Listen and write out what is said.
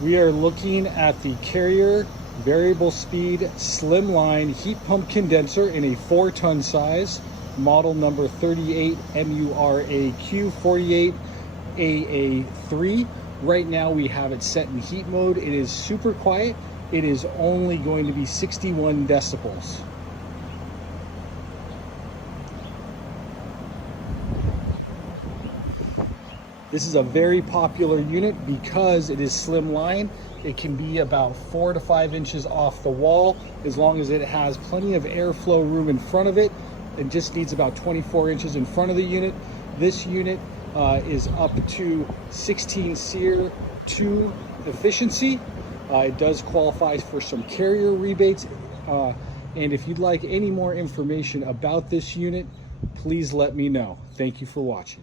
We are looking at the Carrier variable speed slimline heat pump condenser in a 4-ton size, model number 38 MURAQ 48 AA3. Right now we have it set in heat mode. It is super quiet. It is only going to be 61 decibels. This is a very popular unit because it is slimline. It can be about 4 to 5 inches off the wall as long as it has plenty of airflow room in front of it. It just needs about 24 inches in front of the unit. This unit is up to 16 SEER 2 efficiency. It does qualify for some Carrier rebates. And if you'd like any more information about this unit, please let me know. Thank you for watching.